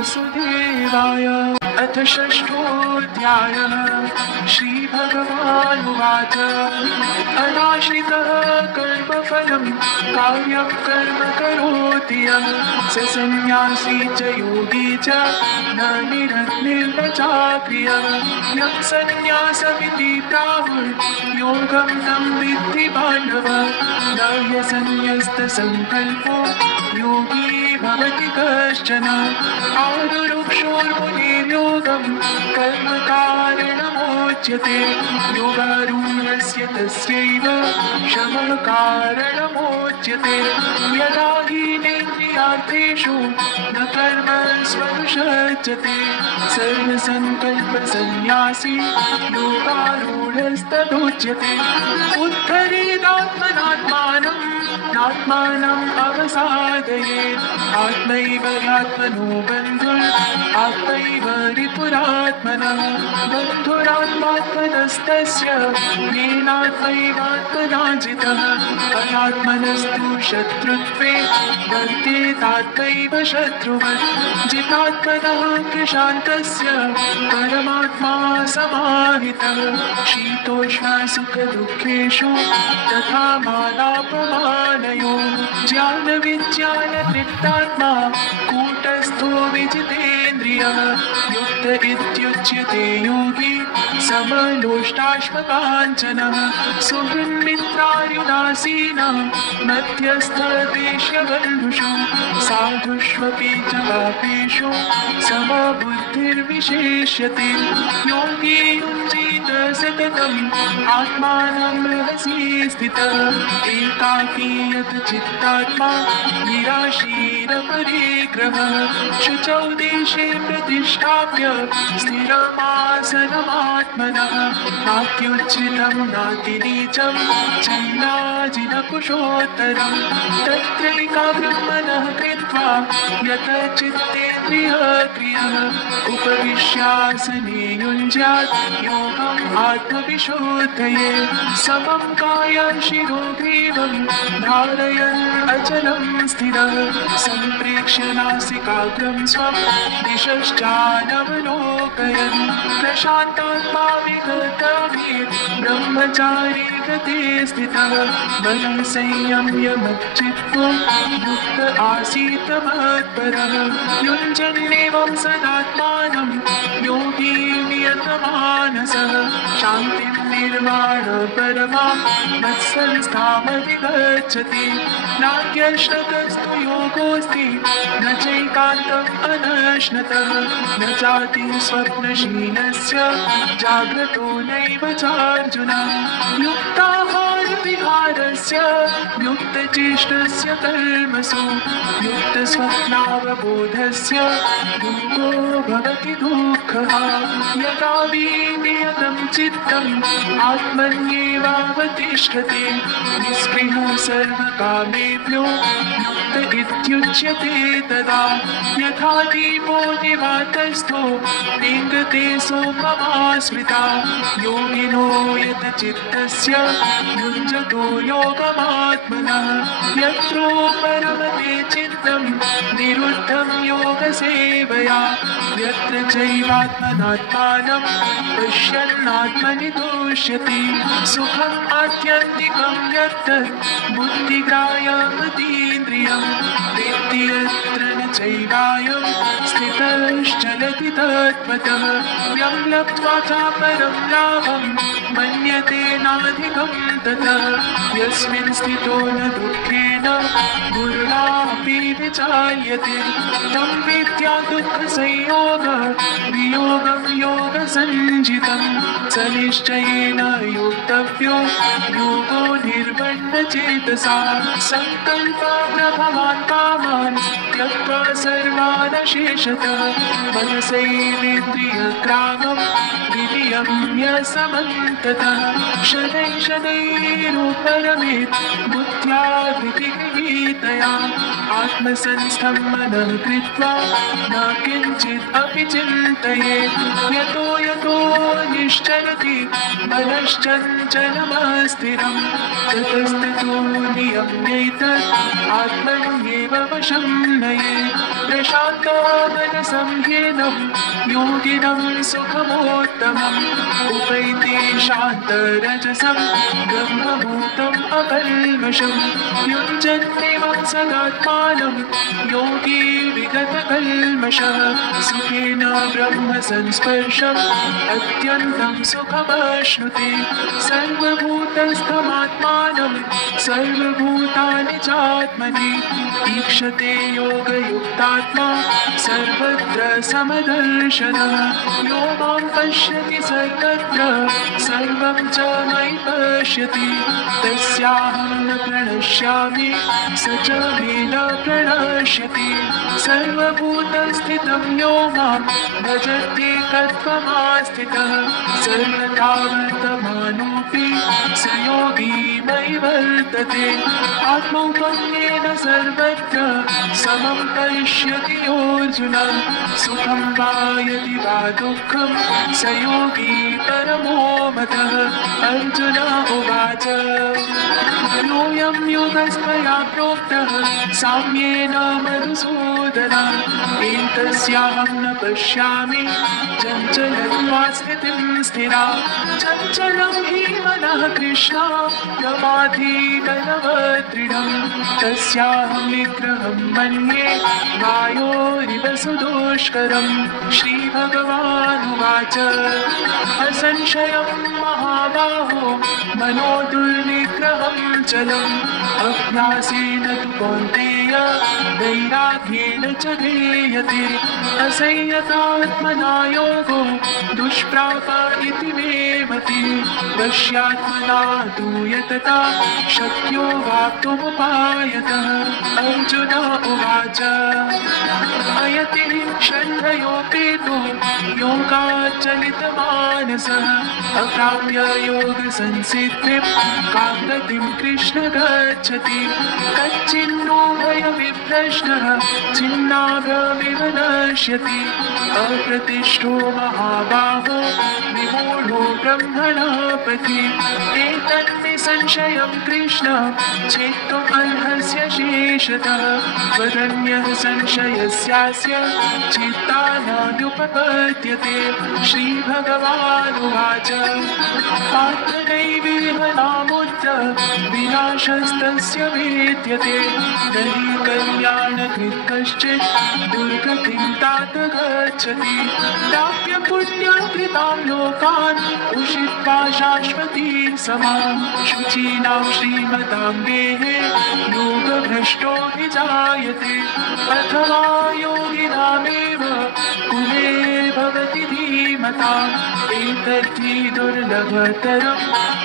वासुदेवाय। अथ षष्ठोऽध्यायः। श्रीभगवानुवाच अनाश्रितः कर्मफलं कार्यं कर्म करोति यः स सन्न्यासी च योगी च न निरग्निर्न चाक्रियः। यं सन्न्यासमिति प्राहुर्योगं तं विद्धि पाण्डव। न ह्यसन्न्यस्तसङ्कल्पो योगी भवति कश्चन। आरुरुक्षोर्मुनिर्योगं कर्मकारणमोच्यते। योगारूढस्य तस्यैव शमः कारणमोच्यते। यदा हीनेन्द्रियार्थेषु न कर्मस्वनुषज्जते सर्वसङ्कल्पसन्न्यासी योगारूढस्तदुच्यते। उद्धरेदात्मनात्मानं नात्मानम् अवसादयेत्। आत्मैव ह्यात्मनो बन्धुर् आत्मैव रिपुरात्मनः। बन्धुरात्मात्मनस्तस्य येनात्मैवात्मना जितः। अनात्मनस्तु शत्रुत्वे वर्तेतात्मैव शत्रुवत्। जितात्मनः प्रशान्तस्य परमात्मा समाहितः। शीतोष्णसुखदुःखेषु तथा मानापमानयोः। ज्ञानविज्ञानतृप्तात्मा कूटस्थो विजितेन्द्रियः। युक्त इत्युच्यते योगी समलोष्टाश्मकाञ्चनः। सुहृन्मित्रार्युदासीनः मध्यस्थदेश्यबन्धुषु। साधुष्वपि च पापेषु समबुद्धिर्विशेष्यते। योगी युञ्जीत सततम् आत्मानं रहसि स्थितः। एकाकी यत चित्तात्मा निराशीरपरिग्रहः। शुचौ देशे प्रतिष्ठाप्य स्थिरमासनमात्मनः। नात्युच्छ्रितं नातिनीचं चैलाजिनकुशोत्तरम्। तत्रैकाग्रं मनः कृत्वा यतचित्तेन्द्रियक्रियः। उपविश्यासने युञ्ज्यात् योगम् आत्मविशुद्धये। समं कायं शिरो ग्रीवं धारयन् अचलं स्थिरः। सम्प्रेक्ष्य नासिकाग्रं स्वं दिशश्चानवलोकयन्। प्रशान्तात्मा विगतभीर् ब्रह्मचारी गते स्थितः। मनः संयम्य मच्चित्तो युक्त आसीत् मत्परः। युञ्जन्नेवं सदात्मानं योगी नियतमानसः। शान्तिं निर्वाणपरमां मत्संस्थामधिगच्छति। नान्यश्नतस्तु योगोऽस्ति न चैकान्तम् अनश्नतः। न चाति स्वप्नशीलस्य जाग्रतो नैव चार्जुन। युक्ताहारविहारस्य युक्तचेष्टस्य कर्मसु युक्तस्वप्नावबोधस्य दुःखो भवति दुःखः। यदा विनियतं चित्तम् आत्मन्येवावतिष्ठते। निःस्पृहः सर्वकामेभ्यो युक्त इत्युच्यते तदा। यथा दीपो निवातस्थो नेङ्गते सोममास्मृता। योगिनो यतचित्तस्य युञ्जतो योगमात्मनः। यत्रो परमते चित्तं निरुद्धं योगसेवया। यत्र चैवात्मनात्मानं पश्यन्नात्मनि तुष्यति। सुखम् आत्यन्तिकं यत्तत् बुद्धिग्राह्यमतीन्द्रियं। वेत्ति यत्र न चैवायं स्थितश्चलति तत्त्वतः। यं लब्ध्वा चापरं लाभं मन्यते नाधिकं ततः। यस्मिन् स्थितो न दुःखेन गुरुणापि विचाल्यते। तं विद्या दुःखसंयोगः वियोगं योगसञ्जितं। स निश्चयेन योक्तव्यो योगो निर्बन्धचेतसा। सङ्कल्पप्रभवान् कामान् त्यक्त्वा सर्वान् शेषतः। मनसैवेन्द्रियग्रामं विनियम्य समन्ततः। शनैः शनैरुपरमेत् बुद्ध्या धृतिगृहीतया। आत्मसंस्थं मनः कृत्वा न किञ्चित् अपि चिन्तयेत्। यतो यतो निश्चरति मनश्चञ्चलमस्थिरं। ततस्ततो नियम्यैतत् आत्मन्येव वशं नयेत्। शान्तमनसंहीनं योगिनं सुखमोत्तमम् उपैति शान्तरजसं ब्रह्मभूतम् अकल्मषं युञ्जन्नेवं सदात्मानं योगी विगतकल्मषः सुखेन ब्रह्मसंस्पर्शम् अत्यन्तं सुखमश्नुते सर्वभूतस्थमात्मानं सर्वभूतानि चात्मनि ईक्षते योगयुक्तात्मा सर्वत्र समदर्शनः यो मां पश्यति सर्वत्र सर्वं च मयि पश्यति तस्याहं न प्रणश्यामि स च मे न प्रणश्यति सर्वभूतस्थितं यो मां भजति तत्त्वमास्थितः सर्वथा वर्तमानोऽपि स योगी मयि वर्तते आत्मौपम्येन सर्वत्र समं पश्यति योऽर्जुन सुखं वा यदि वा दुःखं स योगी परमो मतः अर्जुन उवाच योऽयं योगस्त्वया प्रोक्तः साम्येन मधुसूदन एतस्याहं न पश्यामि चञ्चलत्वा स्थितिं स्थिरा चञ्चलं हि मनः कृष्ण प्रमाथि बलवदृढं तस्याहं निग्रहं मन्ये वायोरिव सुदुष्करं श्रीभगवानुवाच असंशयं महाबाहो मनो दुर्निग्रहं चलम् अभ्यासेन तु कौन्तेय वैराग्येण च गृह्यते असंयतात्मना योगो दुष्प्राप इति मे मतिः वश्यात्मना तु यतता शक्यो वाप्तुमुपायतः अर्जुन उवाच अयति श्रद्धयोपेतो योगाच्चलितमानसः अप्राप्य योगसंसिद्धिं कां गतिं कृष्ण गच्छति कच्चिन्नो भयविभ्रष्टः छिन्नाभ्रमिव नश्यति अप्रतिष्ठो महाबाहो विमूढो ब्रह्मणः पथि एतन्निसंशयं कृष्ण छेत्तुम् अर्हस्य शेषतः त्वदन्यः संशयस्यास्य चित्ता नानुपपद्यते श्रीभगवानुवाच पार्थनैवेह नामुत्र विनाशस्तस्य विद्यते न हि कल्याणकृत् कश्चित् दुर्गतिं तात गच्छति प्राप्य पुण्यान् कृतां लोकान् उषित्वा शाश्वती समां शुचीनां श्रीमतां देहे योगभ्रष्टो विजायते अथवा योगिनामेव कुले भवति धीमताम् एतद्धि दुर्लभतरं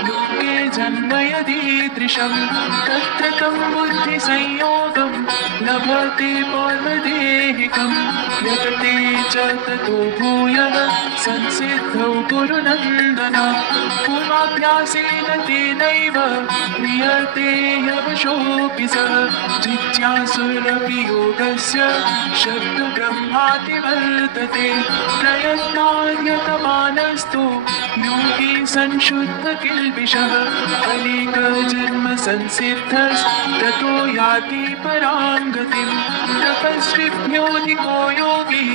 लोके जन्म यदीदृशं तत्र तं बुद्धिसंयोगं लभते पौर्वदेहिकं यतते च ततो भूयः संसिद्धौ गुरुनन्दन पूर्वाभ्यासेन तेनैव क्रियते यवशोऽपि सः जिज्ञासुरपि योगस्य शब्दब्रह्माति वर्तते प्रयत्नान्यतमानस्तु योगी संशुद्धकिल्बिषः अनेकजन्मसंसिद्धस्ततो याति परां गतिं तपस्विभ्योऽधिको योगी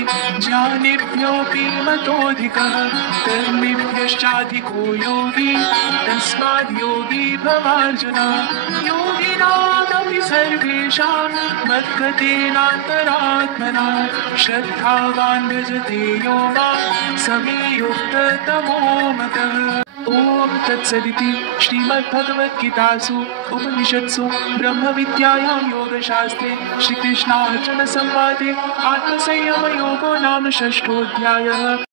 ज्ञानिभ्योऽपि मतोऽधिकः कर्मिभ्यश्चाधिको योगी तस्माद् योगी भवार्जुन योगिनामपि सर्वेषां मद्गतेनान्तरात्मना श्रद्धावान् भजते यो मां स मे युक्ततमो मतः। ओम तत्सदिति श्रीमद्भगवद्गीतासु उपनिषत्सु ब्रह्मविद्यायां योगशास्त्रे श्रीकृष्णार्जुनसंवादे आत्मसंयमयोगो नाम षष्ठोऽध्यायः।